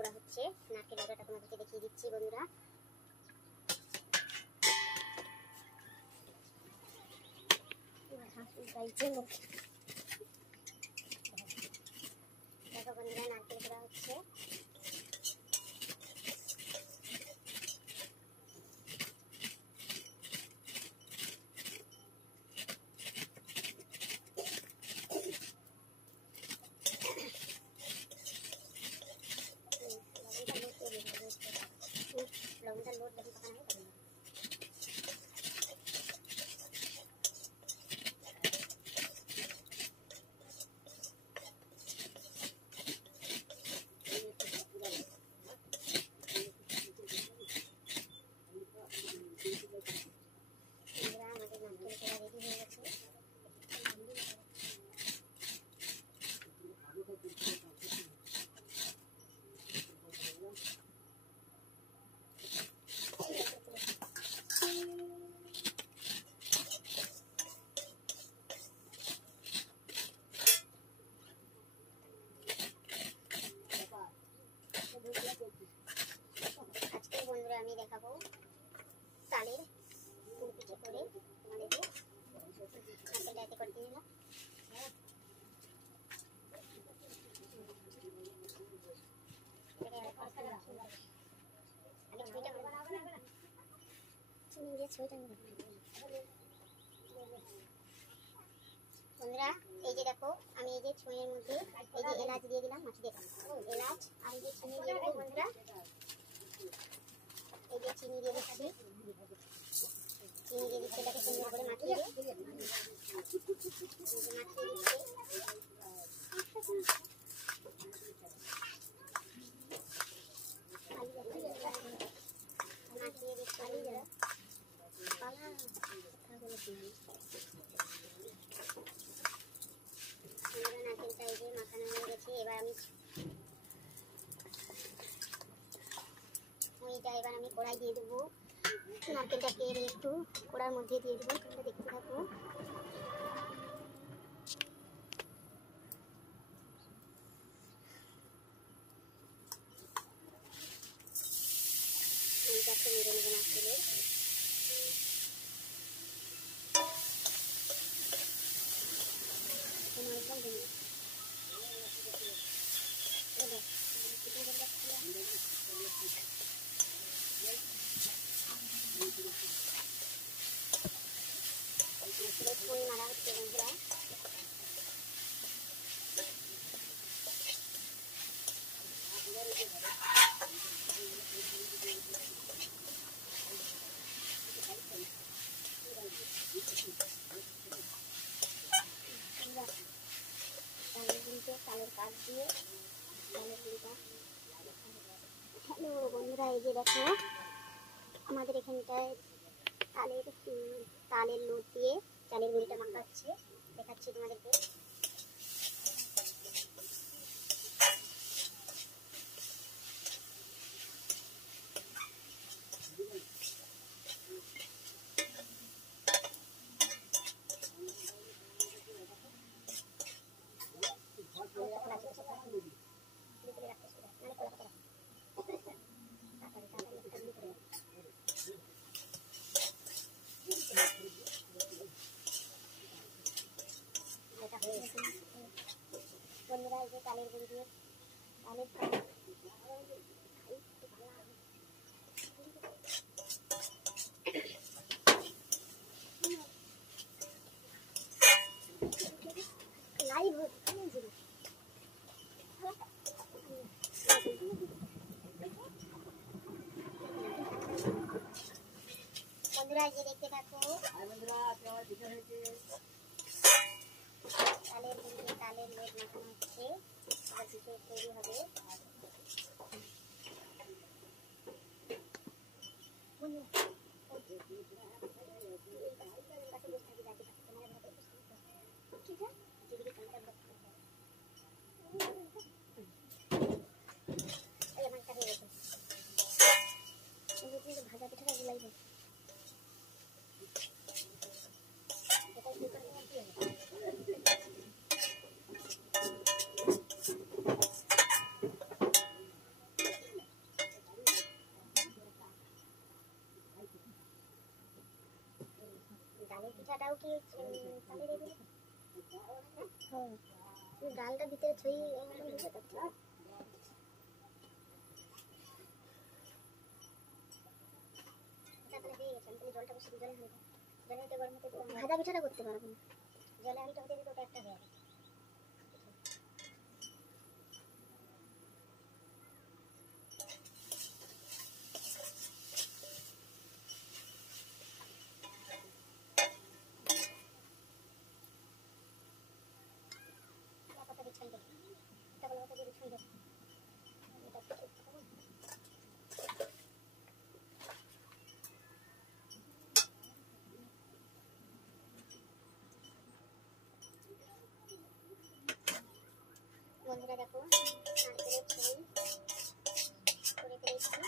করা হচ্ছে। নারকেল কোড়াটা তোমাদেরকে দেখিয়ে দিচ্ছি বন্ধুরা। দেখো বন্ধুরা, নারকেল কোড়া হচ্ছে। লবণটা লোড যখন পাকানো হয় তখন আমাদের নারকেল কোড়া রেডি হয়ে গেছে। আজকে বন্ধুরা আমি দেখাবো তালের পুর পিঠে করে তোমাদেরকে। নারকেলটা এতে করে দিয়ে নিলাম। বন্ধুরা এই যে দেখো, আমি এই যে ছুঁয়ের মধ্যে এই যে এলাচ দিয়ে দিলাম, মাছি দিয়ে এলাচ আর এই যে চিনি দিয়ে দেবো বন্ধুরা। এই যে চিনি দিয়ে দিচ্ছি, চিনি দিয়ে দিচ্ছি, এটাকে সুন্দর করে মাখিয়ে দিচ্ছি। নারকেলটা এই যে মাখানো হয়ে গেছে। এবার আমি কড়াই দিয়ে দেবো। নারকেলটাকে একটু কড়ার মধ্যে দিয়ে দেবো, তোমরা দেখতে থাকো। মেরে নেবো নারকেলের। ছুঁই মারা হচ্ছে বন্ধুরা। তালের কাঠ দিয়ে হ্যালো বন্ধুরা, এই যে দেখো আমাদের এখানটায় তালের লোট দিয়ে চালের গুঁড়িটা মাখাচ্ছে, দেখাচ্ছি তোমাদেরকে। বন্ধুরা এই যে তালের গুঁড়ি দিয়ে তালের লাইভ বন্ধুরা এই যে দেখতে থাকো। তালের গুঁড়ি দিয়ে তালের লোট মাখানো হচ্ছে, এবার পিঠে তৈরি হবে। ভাজা পিঠাটা গুলাইবে। তালের পিঠাটাও কি তালের এগুলো হ্যাঁ ডালটা ভিতরে ছই মতন দিবে তো জলটা বসে জল হয়ে জলের মধ্যে গরম হতে ভাজা পিঠাটা করতে পারবো না জলে আলুটা হতে দিতে ওটা একটা হয়ে যাবে বন্ধুরা দেখো নারকেলের ছই করে ফেলেছি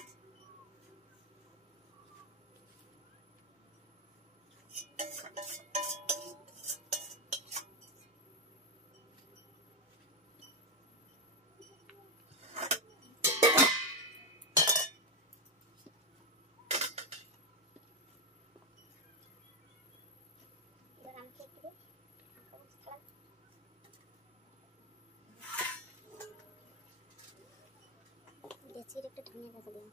এবার আমাকে একটু দেশির একটা ধনিয়া পাতা দিন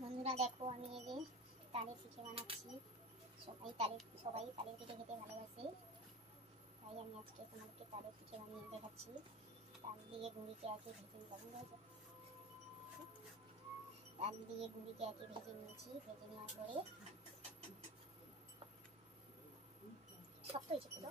বন্ধুরা দেখো আমি এই যে তালের পিঠে বানাচ্ছি সবাই তালের পিঠে খেতে ভালোবাসে তাই আমি আজকে তোমাদেরকে তালের পিঠে বানিয়ে দেখাচ্ছি তাল দিয়ে গুঁড়িকে আগে ভেজে নিয়েছি তাল দিয়ে গুঁড়িকে আগে ভেজে নিয়েছি ভেজে নেওয়ার পরে শক্ত হয়েছে পুরো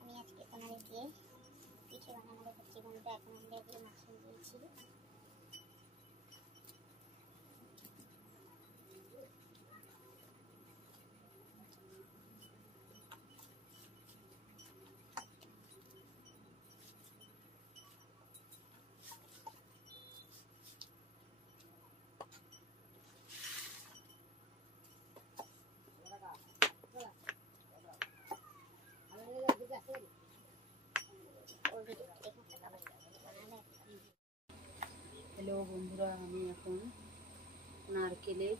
আমি আজকে তোমাদেরকে পিঠে বানানো দেখাচ্ছি বন্ধুরা এখন আমি এগুলো মাখিয়ে দিয়েছি হ্যালো বন্ধুরা, আমি এখন নারকেলের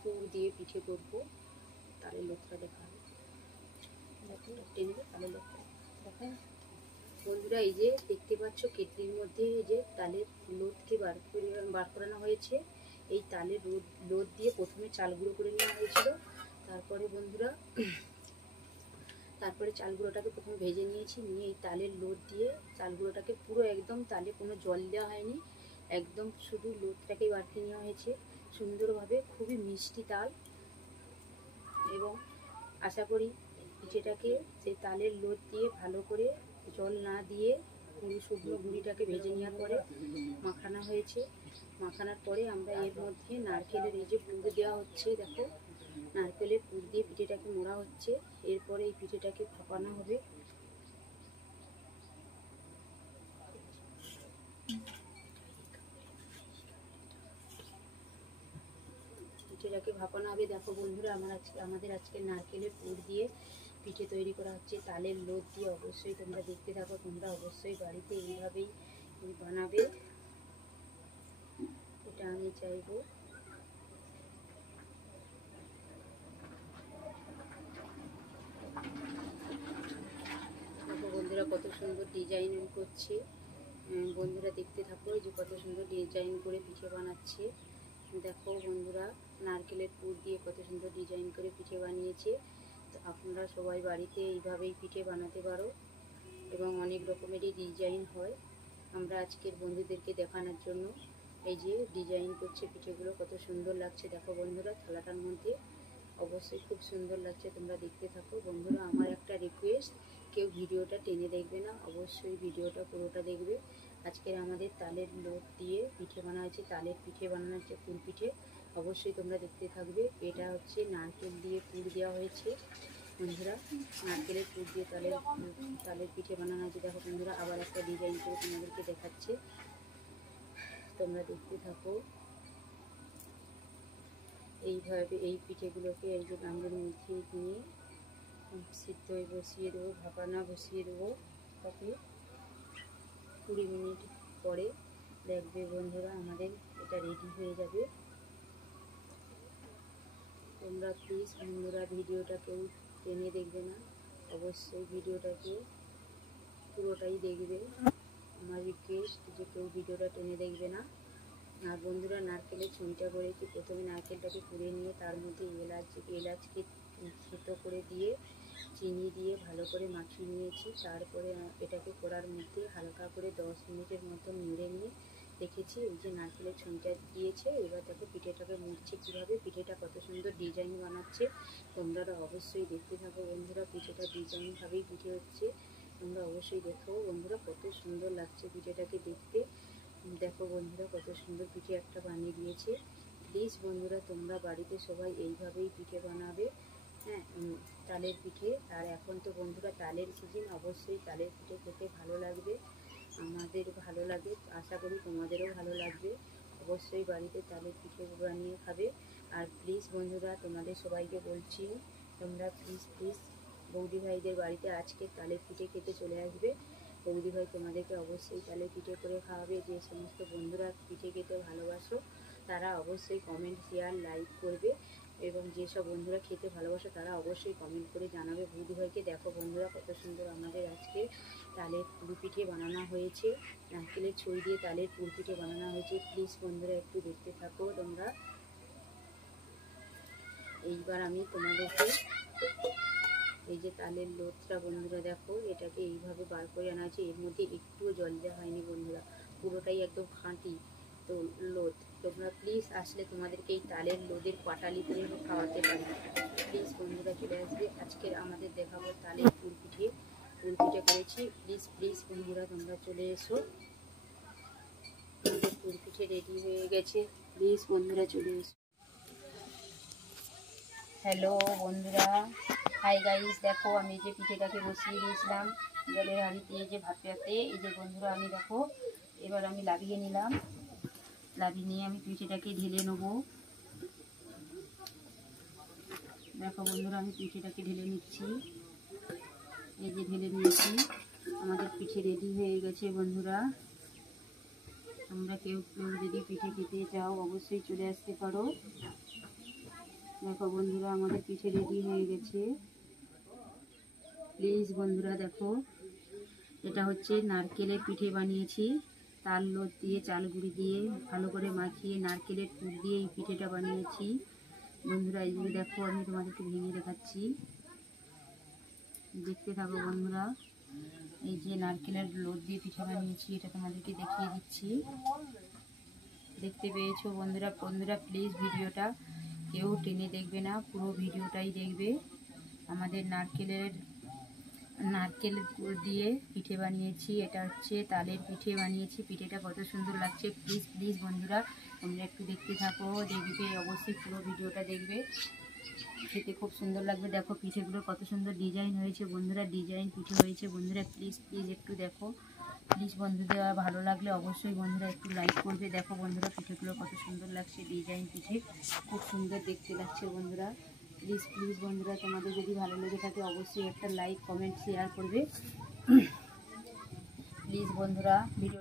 পুর দিয়ে পিঠে করবো। তালের লোকটা দেখাবো, টেনে তালের লোকটা দেখেন বন্ধুরা। এই যে দেখতে পাচ্ছ কেটলির মধ্যে এই যে তালের লোদকে বার করানো হয়েছে। এই তালের লোদ দিয়ে প্রথমে চাল গুঁড়ো করে নেওয়া হয়েছিল। তারপরে বন্ধুরা চাল গুঁড়োটাকে প্রথমে ভেজে নিয়েছি, নিয়ে এই তালের লোদ দিয়ে চাল গুঁড়োটাকে পুরো একদম তালে কোনো জল দেওয়া হয়নি, একদম শুধু লোদটাকেই বাড়তে নেওয়া হয়েছে সুন্দরভাবে। খুবই মিষ্টি তাল, এবং আশা করি পিঠেটাকে সেই তালের লোদ দিয়ে ভালো করে জল না দিয়ে শুকনো গুঁড়িটাকে ভেজে নেওয়ার পরে মাখানো হয়েছে। মাখানোর পরে আমরা এর মধ্যে নারকেলের এই যে পুর দেওয়া হচ্ছে, দেখো নারকেলের পুর দিয়ে পিঠেটাকে মোড়া হচ্ছে। এরপরে এই পিঠেটাকে ভাপানো হবে। পিঠেটাকে ভাপানো হবে। দেখো বন্ধুরা, আমাদের আজকে নারকেলের পুর দিয়ে পিঠে তৈরি করা হচ্ছে তালের লোদ দিয়ে। অবশ্যই তোমরা দেখতে থাকো, তোমরা অবশ্যই বাড়িতে এইভাবেই বানাবে, এটা আমি চাইবো। দেখো বন্ধুরা কত সুন্দর ডিজাইন করছে, বন্ধুরা দেখতে থাকো যে কত সুন্দর ডিজাইন করে পিঠে বানাচ্ছে। দেখো বন্ধুরা নারকেলের পুর দিয়ে কত সুন্দর ডিজাইন করে পিঠে বানিয়েছে। তো আপনারা সবাই বাড়িতে এইভাবেই পিঠে বানাতে পারো, এবং অনেক রকমেরই ডিজাইন হয়। আমরা আজকের বন্ধুদেরকে দেখানোর জন্য এই যে ডিজাইন করছে পিঠেগুলো, কত সুন্দর লাগছে। দেখো বন্ধুরা থালাটার মধ্যে অবশ্যই খুব সুন্দর লাগছে, তোমরা দেখতে থাকো। বন্ধুরা আমার একটা রিকোয়েস্ট, কেউ ভিডিওটা টেনে দেখবে না, অবশ্যই ভিডিওটা পুরোটা দেখবে। আজকের আমাদের তালের লোদ দিয়ে পিঠে বানানো হয়েছে, তালের পিঠে বানানো হচ্ছে পুর পিঠে, অবশ্যই তোমরা দেখতে থাকবে। এটা হচ্ছে নারকেল দিয়ে পুর দেওয়া হয়েছে, বন্ধুরা নারকেলের পুর দিয়ে তালের পিঠে বানানো আছে। দেখো বন্ধুরা আবার একটা ডিজাইন করে তোমাদেরকে দেখাচ্ছে, তোমরা দেখতে থাকো। এইভাবে এই পিঠেগুলোকে এই যে গামলার মধ্যে নিয়ে সিদ্ধ হয়ে বসিয়ে দেবো, ভাপানা বসিয়ে দেবো। তাকে 20 মিনিট পরে দেখবে বন্ধুরা আমাদের এটা রেডি হয়ে যাবে। তোমরা প্লিজ বন্ধুরা ভিডিওটা কেউ টেনে দেখবে না, অবশ্যই ভিডিওটাকে পুরোটাই দেখবে। আমার রিকোয়েস্ট যে কেউ ভিডিওটা টেনে দেখবে না। আর বন্ধুরা নারকেলের ছুঁইটা করেছি, প্রথমে নারকেলটাকে কুড়ে নিয়ে তার মধ্যে এলাচকে থেতো করে দিয়ে চিনি দিয়ে ভালো করে মাখিয়ে নিয়েছি। তারপরে এটাকে কড়ার মধ্যে হালকা করে 10 মিনিটের মতন নেড়ে নিয়ে রেখেছি। এই যে নারকেলের ছুঁইটা দিয়েছে, এবার দেখো পিঠেটাকে মুড়ছে কীভাবে, পিঠেটা কত সুন্দর ডিজাইন বানাচ্ছে। তোমরা অবশ্যই দেখতে থাকো বন্ধুরা, পিঠেটা ডিজাইনভাবেই পিঠে হচ্ছে। তোমরা অবশ্যই দেখো বন্ধুরা কত সুন্দর লাগছে পিঠেটাকে দেখতে। দেখো বন্ধুরা কত সুন্দর পিঠে একটা বানিয়ে দিয়েছে। প্লিজ বন্ধুরা তোমরা বাড়িতে সবাই এইভাবেই পিঠে বানাবে। হ্যাঁ, তালের পিঠে। আর এখন তো বন্ধুরা তালের সিজন, অবশ্যই তালের পিঠে খেতে ভালো লাগবে, আমাদের ভালো লাগে, আশা করি তোমাদেরও ভালো লাগবে। অবশ্যই বাড়িতে তালের পিঠে বানিয়ে খাবে। আর প্লিজ বন্ধুরা তোমাদের সবাইকে বলছি, তোমরা প্লিজ বৌদি ভাইদের বাড়িতে আজকে তালের পিঠে খেতে চলে আসবে। বৌদি ভাই তোমাদেরকে অবশ্যই তালের পিঠে করে খাওয়াবে। যে সমস্ত বন্ধুরা পিঠে খেতে ভালোবাসো তারা অবশ্যই কমেন্ট, শেয়ার, লাইক করবে। এবং যেসব বন্ধুরা খেতে ভালোবাসো তারা অবশ্যই কমেন্ট করে জানাবে বৌদি ভাইকে। দেখো বন্ধুরা কত সুন্দর আমাদের আজকে তালের পুর পিঠে বানানো হয়েছে, নারকেলের ছুঁই দিয়ে তালের পুর পিঠে বানানো হয়েছে। প্লিজ বন্ধুরা একটু দেখতে থাকো তোমরা। এইবার আমি তোমাদেরকে এই যে তালের লোদটা বন্ধুরা দেখো, এটাকে এইভাবে বার করে আনা আছে, এর মধ্যে একটুও জল দেওয়া হয়নি বন্ধুরা, পুরোটাই একদম খাঁটি তো লোদ। তোমরা প্লিজ আসলে তোমাদেরকে এই তালের লোদের পাটালি করে খাওয়াতে পারি। প্লিজ বন্ধুরা চলে আসবে, আজকের আমাদের দেখাবো তালের পুর পিঠে করেছি। প্লিজ বন্ধুরা তোমরা চলে এসো, আমাদের পুর পিঠে রেডি হয়ে গেছে। প্লিজ বন্ধুরা চলে এসো। হ্যালো বন্ধুরা, হাই গাইস, দেখো আমি যে পিঠেটাকে বসিয়ে দিয়েছিলাম জলের হাঁড়িতে, এই যে ভাপিয়াতে, এই যে বন্ধুরা আমি দেখো এবার আমি লাগিয়ে নিলাম। লাগিয়ে নিয়ে আমি পিঠেটাকে ঢেলে নেবো। দেখো বন্ধুরা আমি পিঠেটাকে ঢেলে নিচ্ছি, এই যে ঢেলে নিয়েছি। আমাদের পিঠে রেডি হয়ে গেছে বন্ধুরা। তোমরা কেউ যদি পিঠে খেতে চাও অবশ্যই চলে আসতে পারো। দেখো বন্ধুরা আমাদের পিঠে রেডি হয়ে গেছে। প্লিজ বন্ধুরা দেখো, এটা হচ্ছে নারকেলের পিঠে বানিয়েছি, তাল লোদ দিয়ে চাল গুঁড়ি দিয়ে ভালো করে মাখিয়ে নারকেলের পুর দিয়ে এই পিঠেটা বানিয়েছি বন্ধুরা। এইগুলো দেখো আমি তোমাদেরকে ভেঙে দেখাচ্ছি, দেখতে থাকো বন্ধুরা। এই যে নারকেলের লোদ দিয়ে পিঠে বানিয়েছি, এটা তোমাদেরকে দেখিয়ে দিচ্ছি। দেখতে পেয়েছো বন্ধুরা? প্লিজ ভিডিওটা কেউ টেনে দেখবে না, পুরো ভিডিওটাই দেখবে। আমাদের নারকেল গুড় দিয়ে পিঠে বানিয়েছি, এটা হচ্ছে তালের পিঠে বানিয়েছি। পিঠেটা কত সুন্দর লাগছে। প্লিজ বন্ধুরা তোমরা একটু দেখতে থাকো, দেখবে অবশ্যই পুরো ভিডিওটা দেখবে, খেতে খুব সুন্দর লাগবে। দেখো পিঠেগুলোর কত সুন্দর ডিজাইন হয়েছে বন্ধুরা, ডিজাইন পিঠে হয়েছে বন্ধুরা। প্লিজ একটু দেখো। প্লিজ বন্ধুদের ভালো লাগলে অবশ্যই বন্ধুরা একটু লাইক করবে। দেখো বন্ধুরা পিঠেগুলো কত সুন্দর লাগছে, ডিজাইন পিঠে খুব সুন্দর দেখতে লাগছে বন্ধুরা। প্লিজ বন্ধুরা তোমাদের যদি ভালো লেগে থাকে অবশ্যই একটা লাইক, কমেন্ট, শেয়ার করবে। প্লিজ বন্ধুরা ভিডিও